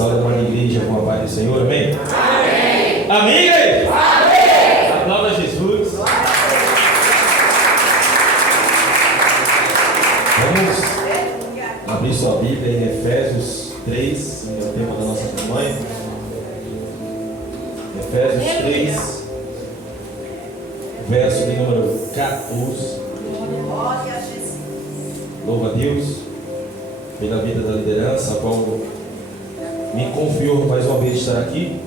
Saúde a igreja com a paz do Senhor, amém? Amém! Amém, igreja? Amém! Aplauda Jesus. Vamos abrir sua Bíblia em Efésios 3, que é o tema da nossa campanha. Efésios 3, verso de número 14. Louva a Deus pela vida da liderança, a qual me confiou mais uma vez estar aqui,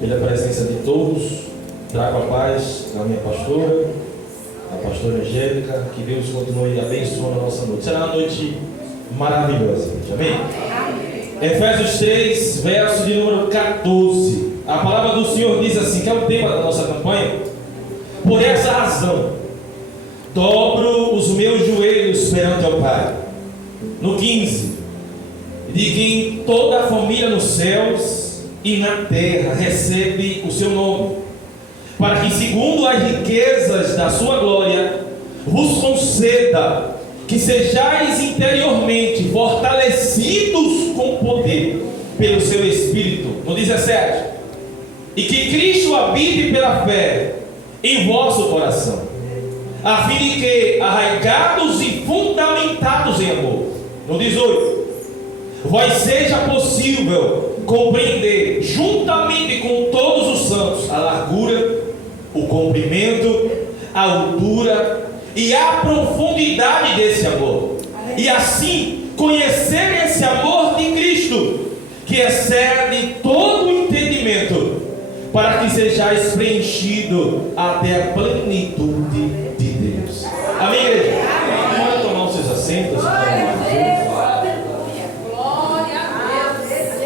pela presença de todos. Trago a paz à minha pastora, a pastora Angélica. Que Deus continue abençoando a nossa noite. Será uma noite maravilhosa, gente. Amém? Efésios 3, verso de número 14. A palavra do Senhor diz assim, que é o tema da nossa campanha: por essa razão dobro os meus joelhos perante ao Pai. No 15, de quem toda a família nos céus e na terra recebe o seu nome, para que, segundo as riquezas da sua glória, vos conceda que sejais interiormente fortalecidos com poder pelo seu Espírito. No 17, e que Cristo habite pela fé em vosso coração, a fim de que, arraigados e fundamentados em amor. No 18, vós seja possível compreender juntamente com todos os santos a largura, o comprimento, a altura e a profundidade desse amor, e assim conhecer esse amor de Cristo, que excede todo o entendimento, para que sejais preenchido até a plenitude de Deus. Amém, igreja? Vamos tomar os seus assentos.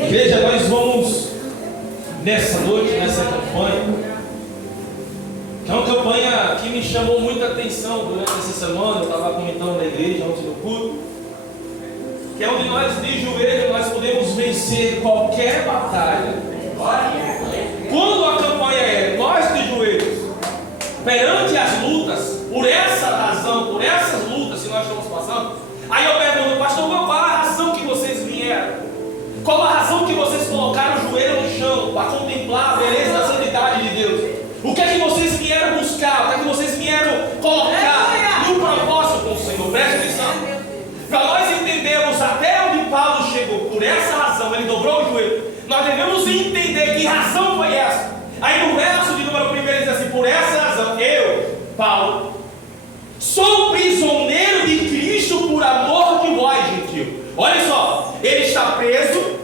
Igreja, nós vamos nessa noite, nessa campanha, que é uma campanha que me chamou muita atenção durante essa semana. Eu estava comentando na igreja antes do culto, que é onde nós de joelho nós podemos vencer qualquer batalha. Quando a campanha é nós de joelhos perante as lutas, por essa razão, por essas lutas que nós estamos passando, aí eu pergunto, pastor, qual a razão que vocês vieram? Qual a razão que vocês colocaram o joelho no chão para contemplar a beleza da santidade de Deus? O que é que vocês vieram buscar? O que é que vocês vieram colocar no propósito com o Senhor? Preste atenção. Para nós entendermos até onde Paulo chegou, por essa razão, ele dobrou o joelho. Nós devemos entender que razão foi essa. Aí no verso de número 1 ele diz assim: por essa razão, eu, Paulo, sou prisioneiro de Cristo por amor de vós, gentil. Olha só, ele está preso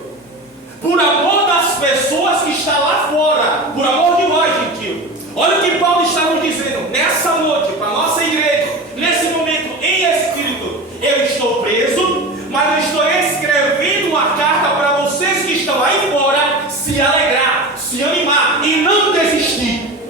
por amor das pessoas que estão lá fora, por amor de vós, gentil. Olha o que Paulo está nos dizendo nessa noite, para a nossa igreja, nesse momento em espírito. Eu estou preso, mas eu estou escrevendo uma carta para vocês que estão aí fora se alegrar, se animar e não desistir.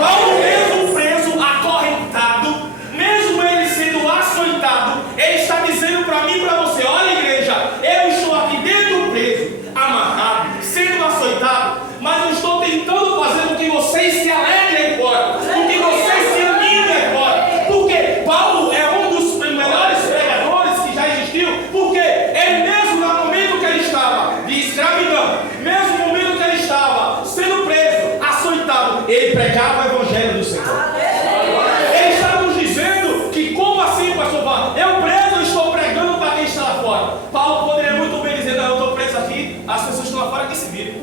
Paulo, mesmo preso, acorrentado, mesmo ele sendo açoitado, ele está dizendo para mim e para você: olha, igreja, eu estou aqui dentro preso, amarrado, sendo açoitado, mas eu estou tentando fazer com que vocês se alegrem aí fora, com que vocês se animem aí fora, porque Paulo é um dos melhores pregadores que já existiu, porque ele mesmo no momento que ele estava de escravidão, mesmo no momento que ele estava sendo preso, açoitado, ele pregava o evangelho do Senhor. Ele está nos dizendo que, como assim, pastor Paulo? Eu preso, eu estou pregando para quem está lá fora. Paulo poderia muito bem dizer: não, eu estou preso aqui, as pessoas estão lá fora que se virem.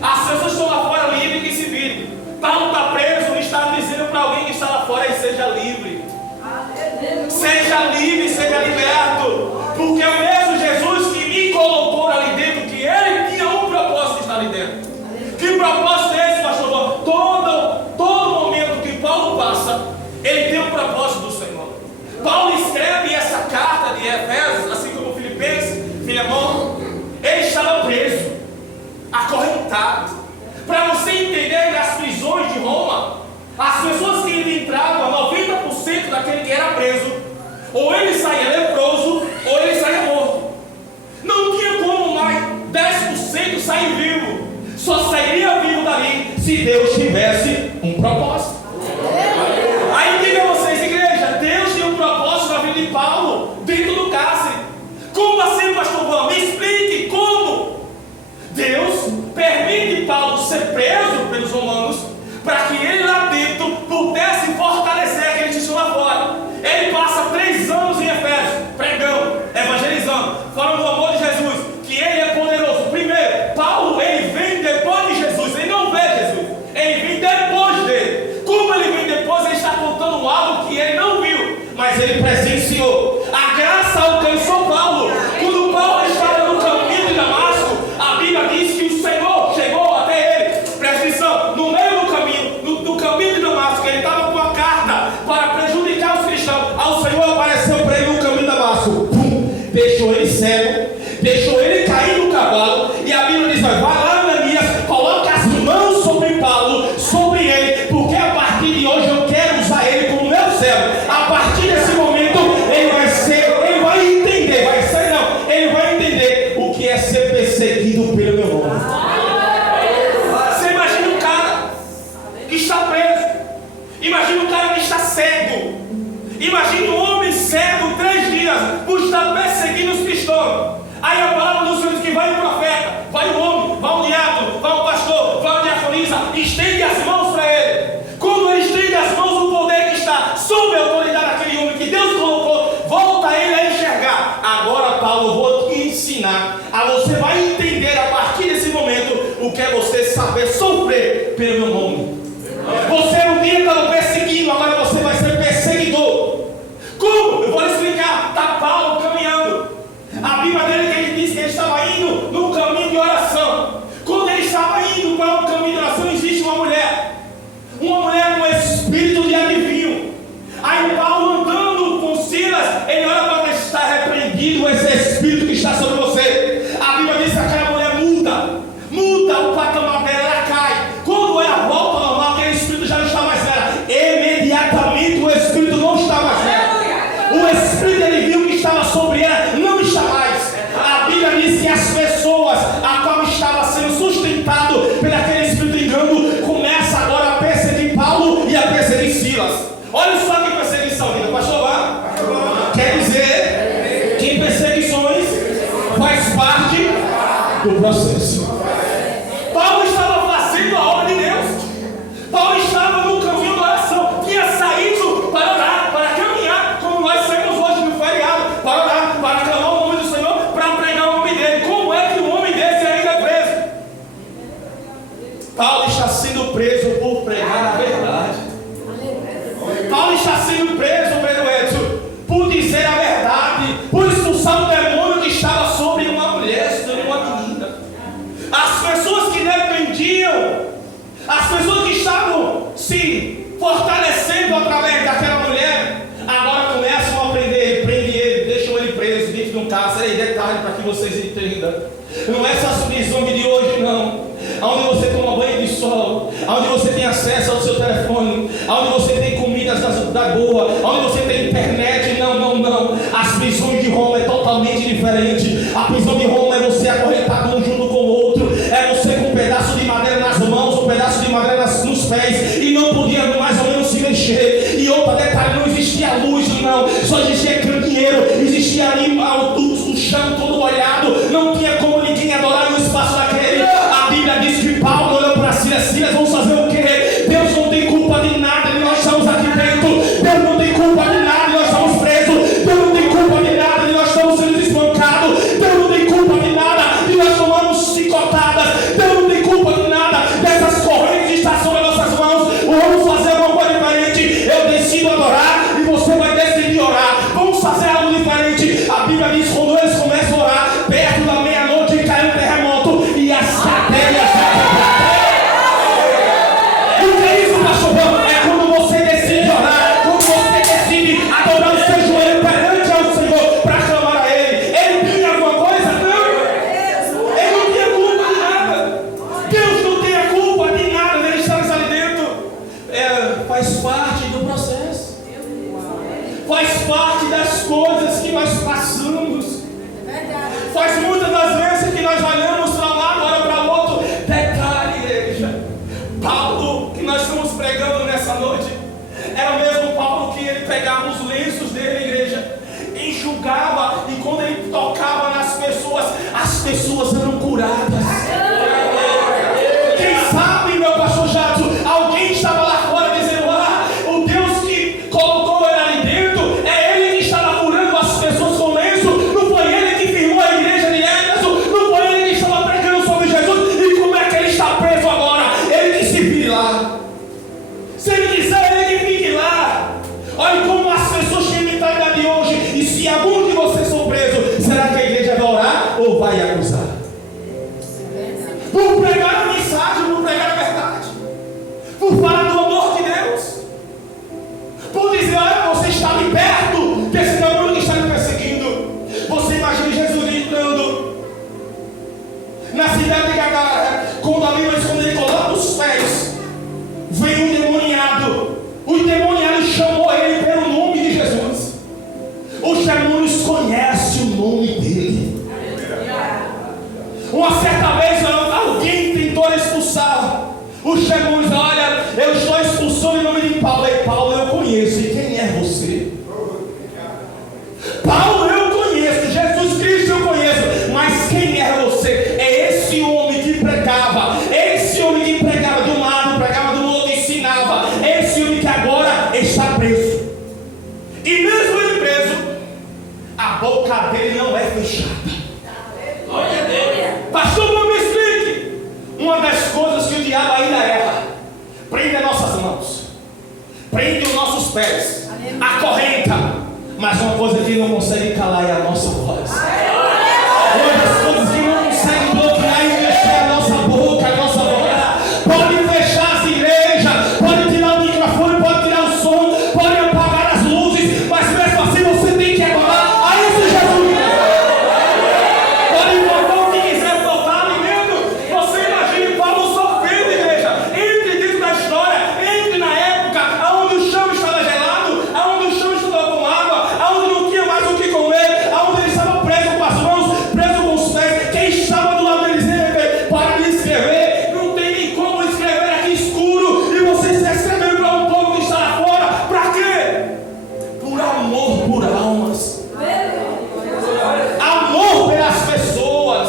As pessoas estão lá fora livres que se virem. Paulo está preso, não está dizendo para alguém que está lá fora: e seja livre. Seja livre, seja liberto. Porque é o mesmo Jesus que me colocou ali dentro, que ele tinha um propósito de estar ali dentro. Que propósito é esse, pastor Paulo? Todo momento que Paulo passa, ele tem um propósito do Senhor. Paulo escreve essa carta de Efésios, assim como Filipenses, Filemão. Ele estava preso, acorrentado. Para você entender, nas prisões de Roma, as pessoas que ele entravam, 90% daquele que era preso, ou ele saía leproso, ou ele saía morto. Não tinha como mais 10% sair vivo. Só sairia vivo dali se Deus tivesse um propósito. Aí diga vocês, igreja, Deus tem um propósito na vida de Paulo, dentro do cárcere. Como assim, pastor Paulo? Me explique como. ser preso pelos romanos, para que ele lá dentro pudesse fortalecer aquele que lá fora. Ele passa 3 anos em Efésios, pregando, evangelizando, falando do amor de Jesus, que ele é poderoso. Primeiro, Paulo, ele vem depois de Jesus, ele não vê Jesus, ele vem depois dele. Como ele vem depois, ele está contando algo que ele não viu, mas ele presenciou. A graça alcançou Paulo. Quando Paulo estava no caminho de Damasco, a Bíblia diz que o Senhor chegou até ele. Presta atenção, no meio do caminho, no caminho de Damasco, ele estava com a carta para prejudicar os cristãos. Aí o Senhor apareceu para ele no caminho de Damasco. Pum, deixou ele cego, deixou ele cair no cavalo. E a Bíblia diz: vai lá, Ananias, coloca as mãos sobre Paulo, sobre ele, porque a partir de hoje eu quero usar ele como meu servo. A partir desse momento ele vai entender o que é ser perseguido pelo meu nome. Você imagina um cara que está preso, imagina um cara que está cego, imagina um homem cego 3 dias por estar perseguindo os cristãos. Aí a palavra do Senhor diz que vai o profeta, vai o homem, vai o diabo, vai o pastor, vai o diaconisa, estende as mãos para ele. Quando ele estende as mãos, o poder que está sob a autoridade daquele homem que Deus colocou, volta ele a enxergar. Agora, Paulo, eu vou te ensinar. Você vai entender a partir desse momento o que é você saber sofrer pelo meu nome. Você um dia estava perseguindo, agora você vai ser perseguidor. Como? Eu vou lhe explicar. Está Paulo caminhando. A Bíblia dele que ele disse que ele estava indo no caminho de oração. Quando ele estava indo para o caminho de oração, existe uma mulher com espírito de adivinho. Aí Paulo andando com Silas, ele olha para ver se está repreendido esse espírito que está sobre você. A Bíblia diz que aquela mulher muda o patamar dela, ela cai. Quando ela volta ao normal, aquele espírito já não está mais nela. Imediatamente o espírito não está mais nela. O espírito ele viu que estava sobre ela, não está mais. A Bíblia diz que as pessoas a qual estava sendo sustentado por aquele espírito engano começa agora a perseguir Paulo e a perseguir Silas. Olha só que perseguição, linda, pastor lá. Quer dizer que perseguições faz parte do processo. Paulo estava fazendo a obra de Deus. Paulo estava no caminho da oração. Tinha saído para orar, para caminhar, como nós saímos hoje no feriado, para orar, para clamar o nome do Senhor, para pregar o nome dele. Como é que um homem desse ainda é preso? Paulo está sendo preso por pregar a verdade. Paulo está sendo preso, Pedro Edson, por dizer a verdade, por expulsar o demônio que estava sobre uma mulher, sobre uma menina. As pessoas que dependiam, as pessoas que estavam se fortalecendo através daquela mulher, agora começam a prender, prende ele, deixam ele preso dentro de um cárcere. E detalhe para que vocês entendam, não é essa subzombi de hoje não, onde você toma banho de sol, onde você tem acesso ao seu telefone, onde você tem comidas da boa, onde você tem internet. Não. As prisões de Roma é totalmente diferente. A prisão de Roma é você acorrentado um junto com o outro, é você com um pedaço de madeira nas mãos, um pedaço de madeira nos pés, e não podia mais ou menos se mexer. E outro detalhe, não existia luz, não, só existia candeeiro, existia ali o chão todo molhado, não tinha como ninguém adorar no espaço daquele. A Bíblia diz que Paulo olhou para Silas, vamos fazer o quê? Deus não tem culpa de nada, nós estamos aqui dentro. Deus não tem culpa de nada, nós estamos presos. Deus não tem culpa de nada, nós estamos sendo espancados. Deus não tem culpa de nada, nós tomamos chicotadas. Deus não tem culpa de nada dessas correntes que estão sobre nossas mãos. Vamos fazer uma coisa diferente. Eu decido adorar e você vai decidir orar. Vamos fazer algo diferente. A Bíblia diz que quando eles começam a orar, perto da meia-noite cai um terremoto e as cadeias se quebram. O que é isso, pastor? É quando você decide orar, quando você decide adorar o seu joelho perante ao Senhor para clamar a Ele. Ele tinha alguma coisa? Não. Ele não tinha culpa de nada. Deus não tem a culpa de nada dele estar ali dentro. Faz parte do processo. Faz parte das coisas que nós passamos. Faz muitas das vezes que nós olhamos para um lado, olhamos para o outro. Detalhe, igreja. Paulo, que nós estamos pregando nessa noite, era o mesmo Paulo que ele pegava os lenços dele, igreja, enxugava, e quando ele tocava nas pessoas, as pessoas eram curadas. Quem sabe ou vai acusar? Por pregar a mensagem, por pregar a verdade, por falar do amor de Deus, por dizer: olha, você está liberto desse demônio que está me perseguindo. Você imagina Jesus entrando na cidade de Gadara, quando a Bíblia diz, quando ele coloca os pés, veio um demoniado. O endemoniado chamou ele pelo nome de Jesus. Os demônios conhecem o nome dele. Uma certa vez alguém tentou expulsá-lo. Os demônios: olha, eu estou expulsando em nome de Paulo. E Paulo eu conheço. E quem é você? Paulo eu conheço, Jesus Cristo eu conheço. Mas quem é você? É esse homem que pregava. Esse homem que pregava de um lado, pregava do outro, ensinava. Esse homem que agora está preso. E mesmo ele preso, a boca dele não é fechada. Glória a Deus. Pastor, não me explique. Uma das coisas que o diabo ainda erra: prende as nossas mãos, prende os nossos pés, acorrenta. Mas uma coisa que ele não consegue calar é a nossa voz. Uma das coisas que não consegue bloquear e fechar a nossa boca, a nossa voz. Pode fechar as igrejas, pode tirar o microfone, pode tirar o som, pode apagar as luzes, mas mesmo assim você tem que adorar a esse Jesus. Pode botar o que quiser botar ali dentro. Você imagina Paulo sofrendo, igreja. Entre dentro da história, entre na época onde o chão estava gelado, onde o chão estava com água, onde não tinha mais o que comer, onde ele estava preso com as mãos, preso com os pés. Quem estava do lado dele dizendo: para de escrever, não tem nem como escrever aqui escuro, e você está escrevendo para um povo que está lá fora. Para quê? Por amor por almas, amor pelas pessoas,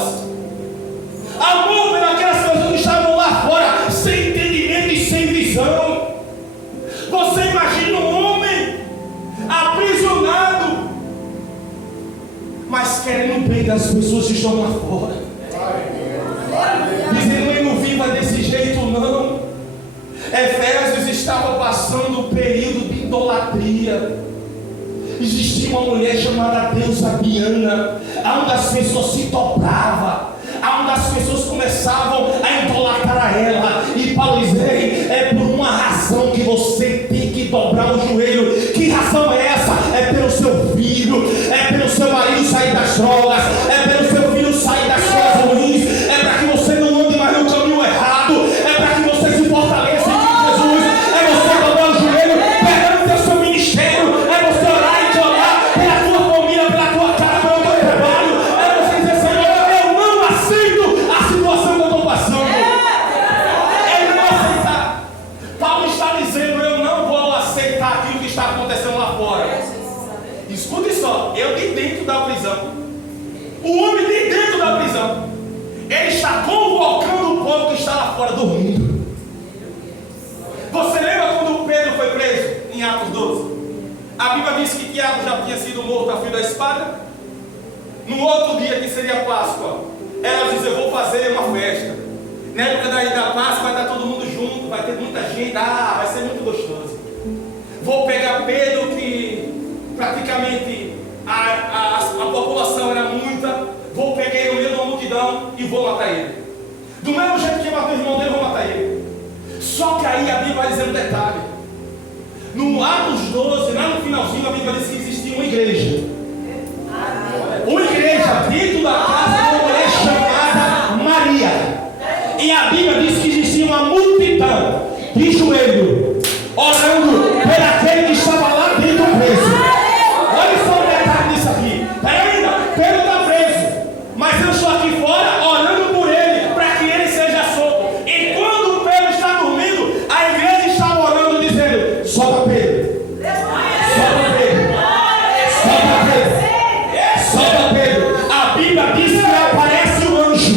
amor pelas pessoas que estavam lá fora, sem entendimento e sem visão. Você imagina um homem aprisionado, mas querendo bem das pessoas que estão lá fora, dizendo: eu não viva desse jeito não. Efésios estava passando um período de idolatria. Existia uma mulher chamada deusa Diana, onde as pessoas se dobravam, onde as pessoas começavam a idolatrar a ela. E Paulo diz: é por uma razão que você tem que dobrar o joelho. Que razão é essa? É pelo seu filho, é pelo seu marido sair das drogas, é pelo seu filho sair das coisas ruins, é para que você não ande mais no caminho errado, é para que você se fortaleça em Jesus, é você dobrar o joelho, pegando o teu seu ministério, é você orar e clamar pela tua família, pela tua casa, pelo teu trabalho, é você dizer: Senhor, eu não aceito a situação que eu estou passando. É não aceitar. Paulo está dizendo: eu não vou aceitar aquilo que está acontecendo lá fora. Escute só, eu de dentro da prisão, o homem de dentro da prisão, ele está convocando o povo que está lá fora dormindo. Você lembra quando Pedro foi preso em Atos 12? A Bíblia diz que Tiago já tinha sido morto a fio da espada. No outro dia, que seria a Páscoa, ela diz: eu vou fazer uma festa. Na época da Páscoa vai estar todo mundo junto, vai ter muita gente, vai ser muito gostoso. Vou pegar Pedro, que praticamente a população era muita, vou pegar ele no meio de uma multidão e vou matar ele. Do mesmo jeito que matou o irmão dele, vou matar ele. Só que aí a Bíblia vai dizer um detalhe. No Atos 12, lá no finalzinho, a Bíblia diz que existia uma igreja. Uma igreja dentro da casa de uma mulher chamada Maria. E a Bíblia diz que existia uma multidão de joelho, orando por aquele que estava lá dentro preso. Olha só o detalhe disso aqui. Ainda, Pedro está preso, mas eu estou aqui fora orando por ele, para que ele seja solto. E quando Pedro está dormindo, a igreja estava orando, dizendo: solta Pedro, solta Pedro, solta Pedro, solta Pedro. A Bíblia diz que aparece um anjo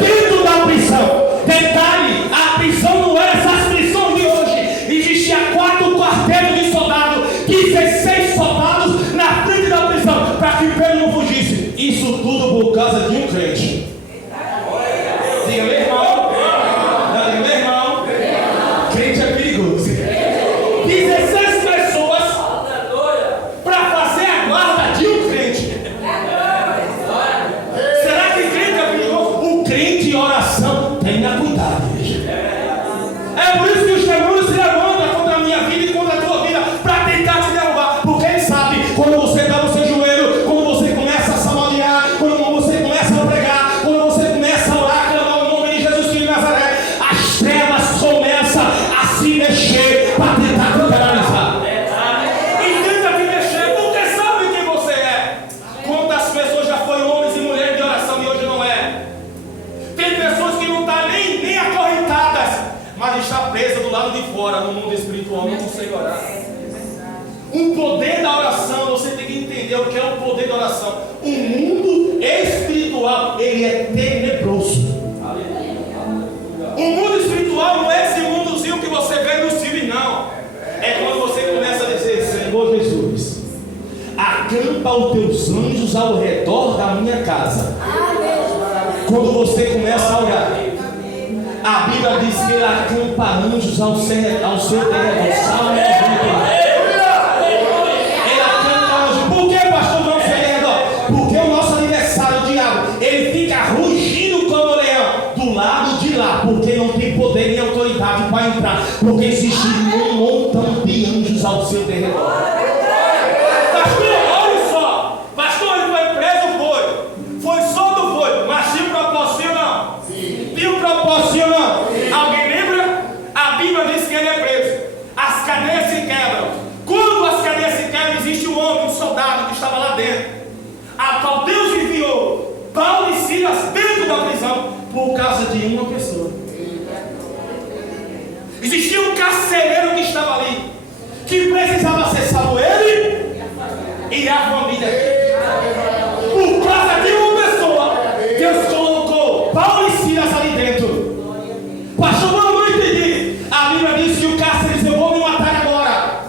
dentro da prisão. Detalhe, a prisão não era essas prisões de hoje. Existia 4 quartéis de soldado, 16 soldados na frente da prisão, para que Pedro não fugisse. Isso tudo por causa de um crente. Diga, meu irmão. Não, diga, meu irmão. Crente é perigoso. 16 pessoas para fazer a guarda de um crente. Será ora no mundo espiritual não consegue orar. O poder da oração, você tem que entender o que é o poder da oração. O mundo espiritual, ele é tenebroso. O mundo espiritual não é esse mundozinho que você vê nos filmes, não. É quando você começa a dizer: Senhor Jesus, acampa os teus anjos ao redor da minha casa. Quando você começa a orar, a Bíblia diz que ele acampa anjos ao seu redor. Salmo 24. Por que, pastor, não se redor? Porque o nosso aniversário, o diabo, ele fica rugindo como leão do lado de lá, porque não tem poder nem autoridade para entrar, porque existe um montão de anjos ao seu derredor. Pastor, olha só, pastor, ele foi preso, foi solto, mas tinha propósito não? Sim. Tinha propósito não? Sim. Alguém lembra? A Bíblia diz que ele é preso, as cadeias se quebram. Quando as cadeias se quebram, existe um homem, um soldado que estava lá dentro, a qual Deus enviou Paulo e Silas dentro da prisão por causa de uma pessoa. Existia um carcereiro que estava ali, que precisava ser salvo, ele e a família dele. Por causa de uma pessoa, Deus colocou Paulo e Silas ali dentro. Pastor, não entendi. A Bíblia diz que o cárcere disse: eu vou me matar agora,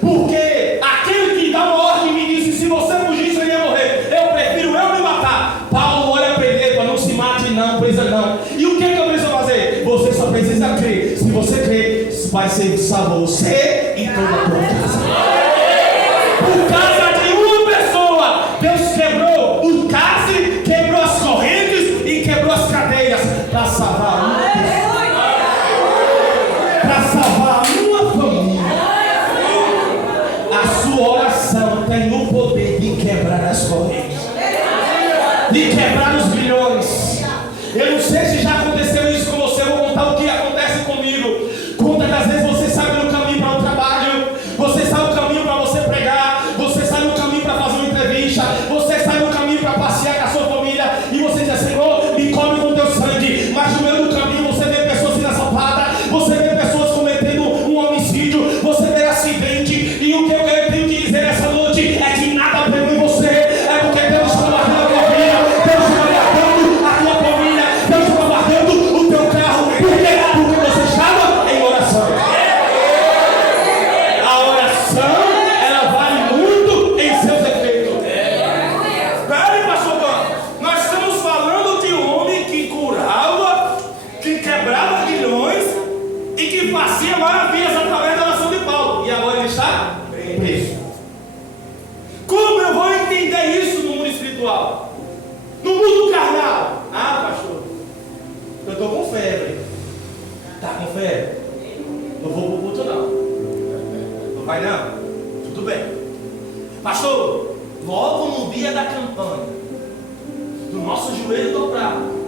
porque aquele que dá uma ordem me disse: se você fugir, você ia morrer. Eu prefiro eu me matar. Paulo olha para ele: não se mate não, precisa não. E o que eu preciso fazer? Você só precisa crer. Se você crer, vai ser salvo você e toda a tua casa. Por causa de uma pessoa, Deus quebrou o cárcere, quebrou as correntes e quebrou as cadeias para salvar uma pessoa, para salvar uma família. A sua oração tem o poder de quebrar as correntes, de quebrar os grilhões. Eu não sei se já aconteceu isso com você. Eu vou contar o que acontece comigo. Quantas das vezes você sabe no caminho para o trabalho, você sabe o caminho para você pregar, você sabe o caminho para fazer uma entrevista, você sabe o caminho para passear com a sua família, e você diz: Senhor, me come com teu sangue. Mas no meio do caminho você vê pessoas sendo assaltadas, você vê pessoas cometendo um homicídio, você vê acidente. E o que eu tenho que dizer essa noite é que nada pegou em você. É porque Deus está guardando a tua vida, Deus está guardando a tua família, Deus está guardando o teu carro. Por quê? Porque você estava em oração. A oração, ela vale muito em seus efeitos. Peraí, pastor Dan, nós estamos falando de um homem que curava, que quebrava grilhões e que fazia maravilhas através da oração de Paulo. E agora ele está preso. Como eu vou entender isso no mundo espiritual? No mundo carnal? Ah, pastor, eu estou com febre. Está com febre? Não vou para o culto não. Não vai não? Tudo bem. Pastor, logo no dia da campanha, do nosso joelho dobrado,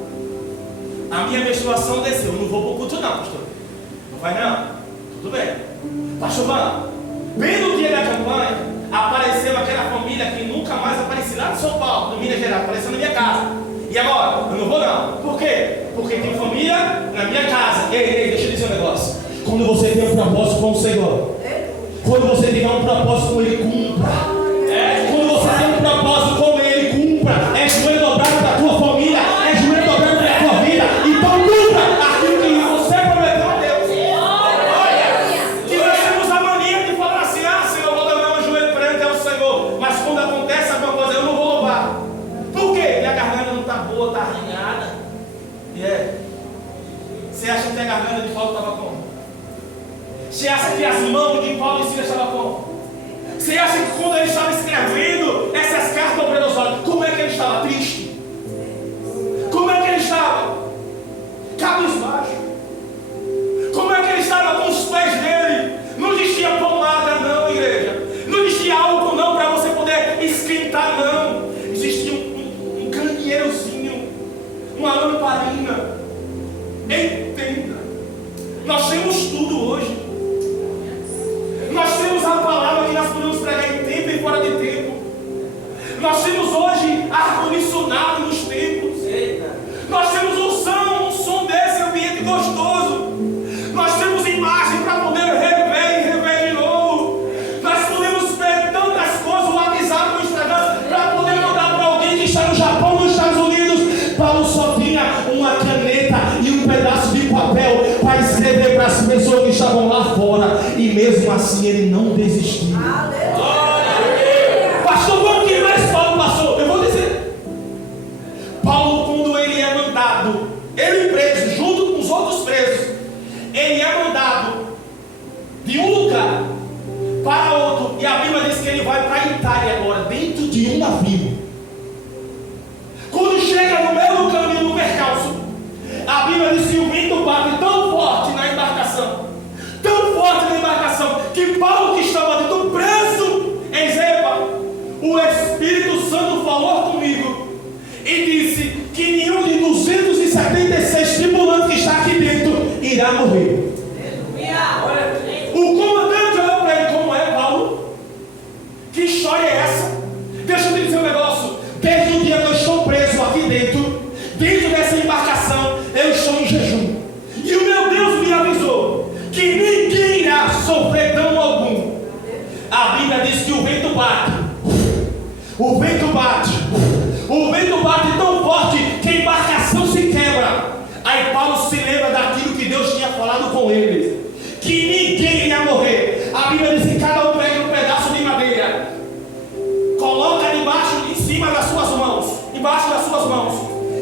a minha menstruação desceu. Não vou para o culto não, pastor. Não vai não? Tudo bem. Pastor, vamos. Bem no dia da campanha, apareceu aquela família que nunca mais apareceu lá de São Paulo, do Minas Gerais, apareceu na minha casa. E agora? Eu não vou não. Por quê? Porque tem família na minha casa. Ei, deixa eu dizer um negócio. Quando você tem um propósito com o Senhor, quando você tiver um propósito com Ele, cumpra. Quando você tem um propósito com Ele, cumpra. É joelho dobrado para a tua família, é joelho dobrado para a tua vida. Então cumpra aquilo que você prometeu a Deus. Que nós temos a mania de falar assim: ah, Senhor, eu vou dobrar meu joelho perante ao Senhor. Mas quando acontece alguma coisa, eu não vou louvar. Por quê? Minha garganta não está boa, está arranhada. Você acha que a garganta de Paulo estava como? Você acha que as mãos de Paulo e Silas estavam como? Você acha que quando ele estava escrevendo essas cartas ao predosório, como é que ele estava? Triste? Como é que ele estava? Cabisbaixo? Como é que ele estava com os pés dele? Não existia pomada não, igreja. Não existia álcool não para você poder esquentar não. Existia um candeeirozinho, uma lamparina. Entenda, nós temos tudo hoje. Nós temos a palavra que nós podemos pregar em tempo e fora de tempo. Nós temos hoje ar-condicionado nos templos. Nós temos um som desse ambiente gostoso. Nós temos imagem para poder assim ele não desistiu. Pastor, como que mais Paulo passou? Eu vou dizer. Paulo, quando ele é mandado, ele preso, junto com os outros presos, ele é mandado de um lugar para outro, e a Bíblia diz que ele vai para a Itália agora, dentro de um navio. Quando chega no meio do caminho, no percalço, a Bíblia diz que o vento bate tão forte na embarcação, que Paulo, que estava dentro preso em Zepa, o Espírito Santo falou comigo e disse que nenhum de 276 tripulantes que está aqui dentro irá morrer. O comandante olhou para ele: como é, Paulo? Que história é essa? Deixa eu te dizer um negócio. Desde o dia que eu estou preso aqui dentro dessa embarcação, eu estou em jejum. E o meu Deus me avisou que ninguém irá sofrer dano algum. A Bíblia diz que o vento bate tão forte que a embarcação se quebra. Aí Paulo se lembra daquilo que Deus tinha falado com eles, que ninguém ia morrer. A Bíblia diz que cada um pega um pedaço de madeira, coloca em cima das suas mãos, embaixo das suas mãos,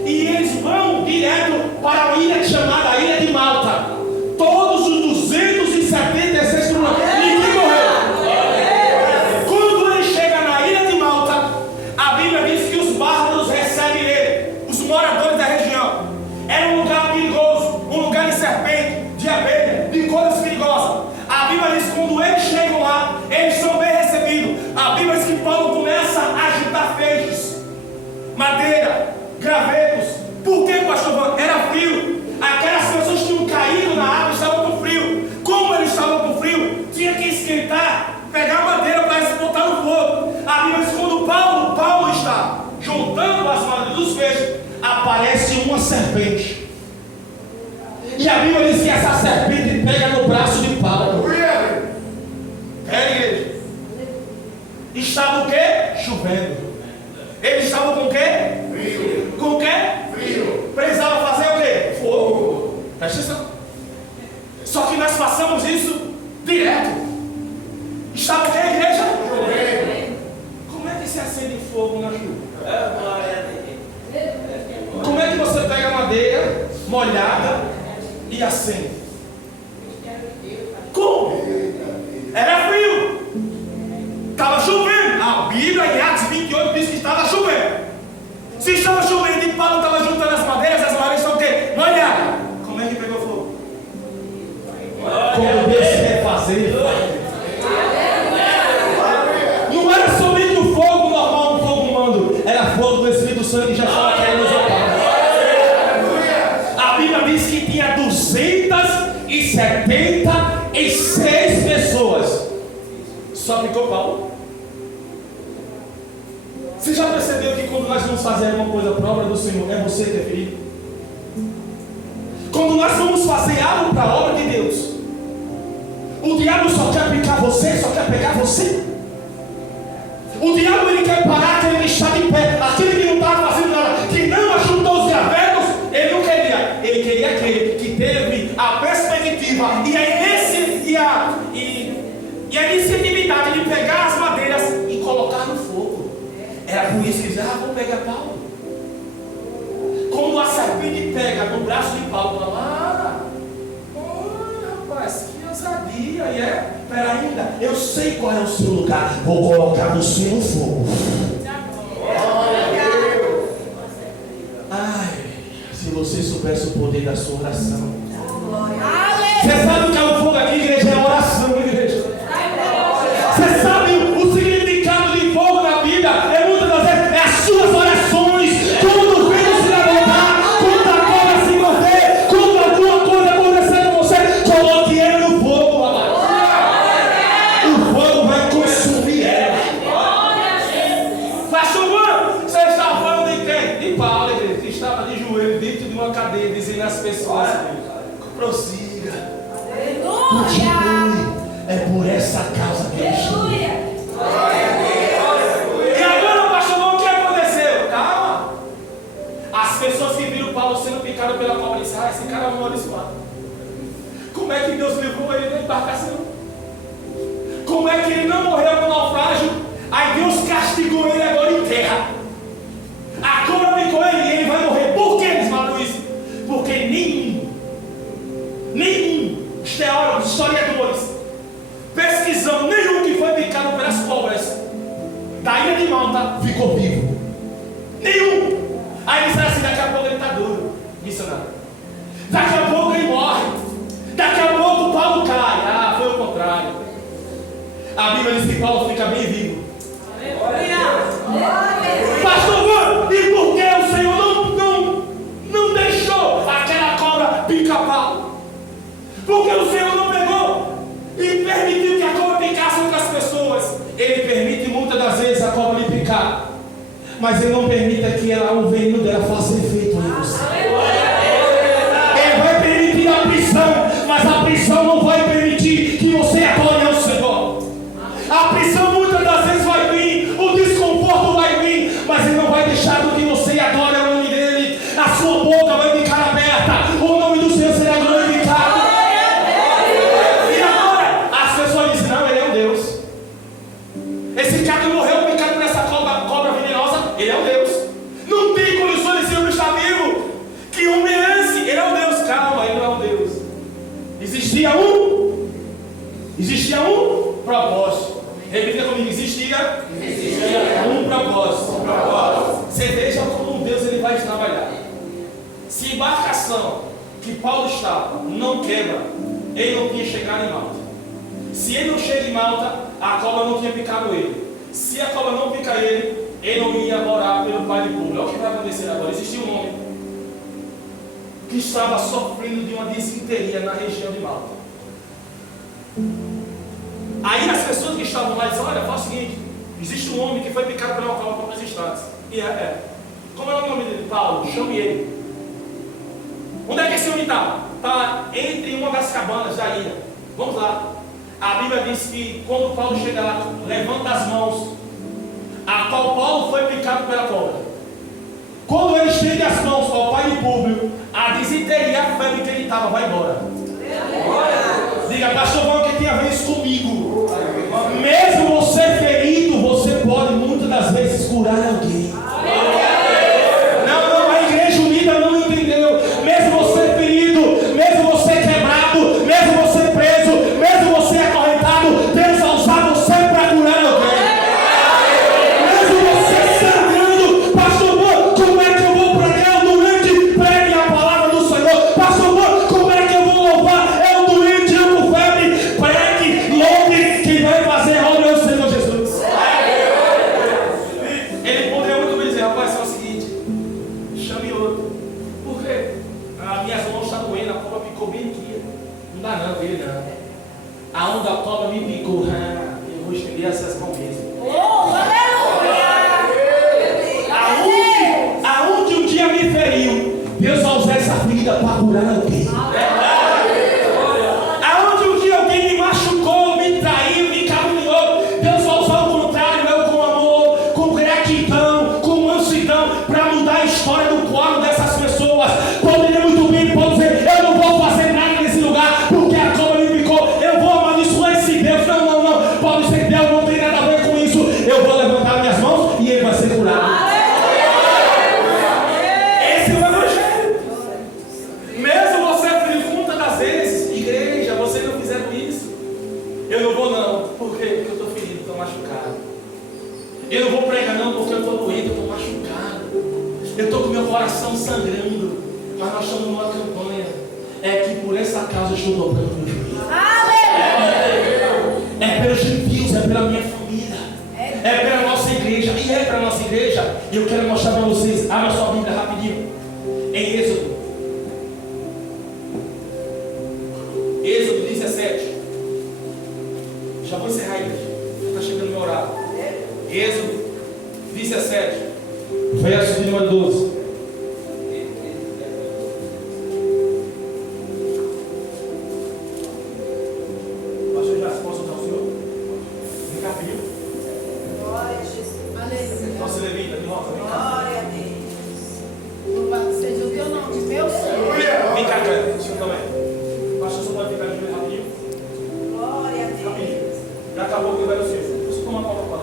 e eles vão direto para a ilha chamada Ilha de Malta. Todos os 276 tripulantes, ninguém morreu. Quando ele chega na Ilha de Malta, a Bíblia diz que os bárbaros recebem ele, os moradores da região. Era um lugar perigoso, um lugar de serpente, de abelha, de coisas perigosas. A Bíblia diz que quando eles chegam lá, eles são bem recebidos. A Bíblia diz que Paulo começa a agitar feixes, madeira, gravetos. Por que, pastor? Era frio. Aquelas pessoas tinham caído na água, estavam com frio. Como eles estavam com frio, tinha que esquentar, pegar madeira para se botar no fogo. A Bíblia diz que quando Paulo está juntando as madeiras dos peixes, aparece uma serpente. E a Bíblia diz que essa serpente pega no braço de Paulo. Igreja. Estava o quê? Chovendo. Eles estavam com o quê? Frio. Com o quê? Frio. Precisava fazer o quê? Fogo. Presta atenção. Só que nós passamos isso direto. Estava o quê, igreja? Chovendo. Como é que se acende fogo na chuva? Como é que você pega madeira molhada e acende? Como? Era frio. Estava chovendo. A Bíblia em Atos 28 diz que estava chovendo. Se estava chovendo e Paulo estava juntando as madeiras estão o quê? Molhadas. Como é que pegou fogo? Como Deus quer fazer. Não era somente o fogo normal, o fogo humano. Era fogo do Espírito Santo que já estava querendo usar. A Bíblia diz que tinha 276 pessoas. Só ficou Paulo. Você já percebeu que quando nós vamos fazer uma coisa própria do Senhor, é você que é ferido? Quando nós vamos fazer algo para a obra de Deus, o diabo só quer picar você, só quer pegar você. O diabo, ele quer parar aquele que está de pé, aquele que não estava fazendo nada, que não ajuntou os gravetos. Ele não queria, ele queria aquele que teve a perspectiva e a iniciatividade de pegar as madeiras e colocar no fogo. Era por isso que dizia: vou pegar Paulo. Quando a serpente pega no braço de Paulo, fala: rapaz, que ousadia, Pera ainda, eu sei qual é o seu lugar, vou colocar você no fogo. Ai, se você soubesse o poder da sua oração. Você sabe o que é o fogo aqui, igreja? É oração, igreja. Você sabe o significado de fogo na vida? É muitas das vezes as suas orações. Quando o vento se levantar, quando a cobra se morder, quando alguma coisa acontecer com você, coloque ela no fogo, amado. O fogo vai consumir ela. Pastor, você estava falando de quem? De Paulo, igreja, que estava de joelho dentro de uma cadeia, dizendo às pessoas: prossiga, continue. É por essa causa que eu estou. E agora, pastor, o que aconteceu? Calma. As pessoas que viram Paulo sendo picado pela cobra disseram: esse cara é um abençoado. Como é que Deus levou ele na embarcação? Como é que ele não morreu no naufrágio? Aí Deus castigou ele agora em terra. A cobra picou ele e ele vai morrer. Por que, Luiz? Porque nenhum teólogos, historiadores, pesquisando, nenhum que foi picado pelas cobras da ilha de Malta ficou vivo. Nenhum. Aí eles disseram assim: daqui a pouco ele está duro, missionário. Daqui a pouco ele morre. Daqui a pouco Paulo cai. Ah, foi o contrário. A Bíblia diz que Paulo fica bem vivo. Pastor, e por que o Senhor não deixou aquela cobra picar Paulo? Porque o Senhor não pegou e permitiu que a cobra picasse outras pessoas. Ele permite muitas das vezes a cobra lhe picar, mas ele não permite que o veneno dela faça efeito em você. Ele vai permitir a prisão, mas a prisão não vai permitir que você adore ao Senhor. A prisão muitas das vezes vai vir, o desconforto vai vir, mas ele não vai deixar com que você adore o nome dele. A sua boca vai ficar aberta, o nome do Senhor será glorificado. E agora as pessoas dizem: não, ele é um Deus. Esse cara que morreu picado por essa cobra venenosa, ele é um Deus. Não tem condições de ser um estar vivo. Que homem é esse? Ele é um Deus. Calma, ele não é um Deus. Existia um propósito. Repita comigo: existia um propósito. Você veja como um Deus ele vai trabalhar. Se a embarcação que Paulo estava não quebra, ele não tinha chegado em Malta. Se ele não chega em Malta, a cobra não tinha picado ele. Se a cobra não pica ele, ele não ia morar pelo Pai de Público. Olha o que vai acontecer agora. Existia um homem que estava sofrendo de uma disenteria na região de Malta. Aí as pessoas que estavam lá disseram: olha, faz o seguinte, existe um homem que foi picado por uma cobra por 3 instantes. E como é o nome dele? Paulo, chame ele. Onde é que esse homem estava? Está entre uma das cabanas da ilha. Vamos lá. A Bíblia diz que quando Paulo chega lá, levanta as mãos, a qual Paulo foi picado pela cobra. Quando ele estende as mãos ao Pai de Público, a desinteria, a febre que ele estava vai embora. Diga: pastor, o que tem a ver isso comigo? Mesmo você ferido, você pode muitas das vezes curar alguém. Não, a igreja unida não entendeu. Mesmo você ferido, mesmo você quebrado, mesmo você preso, mesmo você acorrentado, Deus vai usar você para curar alguém. Mesmo você sangrando, pastor, como é que eu vou pregar? O doente pregue a palavra do Senhor. Pastor, como é que eu vou louvar? É o doente, eu com febre, pregue, louve, que vai fazer obra ao Senhor Jesus. Ele poderia muito bem dizer: rapaz, é o seguinte, chame outro. Por quê? As minhas mãos estão doendo, a cobra picou bem aqui. Não dá não, ele não. Aonde a cobra me picou, eu vou estender essas mãos mesmo. Aonde um dia me feriu, Deus vai usar essa ferida para curar alguém. Aonde um dia alguém me machucou, me traiu, me caluniou, Deus vai usar o contrário, eu com amor, com gratidão, com mansidão, para mudar a história do quadro dessas pessoas. Poderia muito bem dizer: eu não vou fazer nada nesse lugar, porque a cobra me picou, eu vou amaldiçoar esse Deus. Não, pode ser que Deus não tem nada a ver com isso. Eu vou levantar minhas mãos e ele vai ser curado. Esse é o evangelho. Mesmo você pergunta das vezes: igreja, vocês não fizeram isso? Eu não vou não. Por quê? Porque eu estou ferido, estou machucado. Eu não vou pregar não, porque eu estou doente, eu estou machucado. Eu estou com meu coração sangrando. Mas nós estamos numa campanha. É que por essa causa eu estou dobrando meu joelho. É pelos gentios, é pela minha família, é pela nossa igreja. E é para a nossa igreja. E eu quero mostrar para vocês. Abra sua Bíblia rapidinho. Em Êxodo 17. Já vou encerrar, igreja. Está chegando o meu horário. Êxodo 17, verso de número 12. Pastor, já posso dar o senhor? Vem cá, filho. Glória a Jesus. Nossa levita de rosa, vem cá. Glória a Deus. Louvado seja o teu nome, meu Senhor. Vem cá, cara. Pastor, só pode ficar de joelho rapidinho. Glória a Deus. Já daqui a pouco ele vai dizer: você toma Coca-Cola.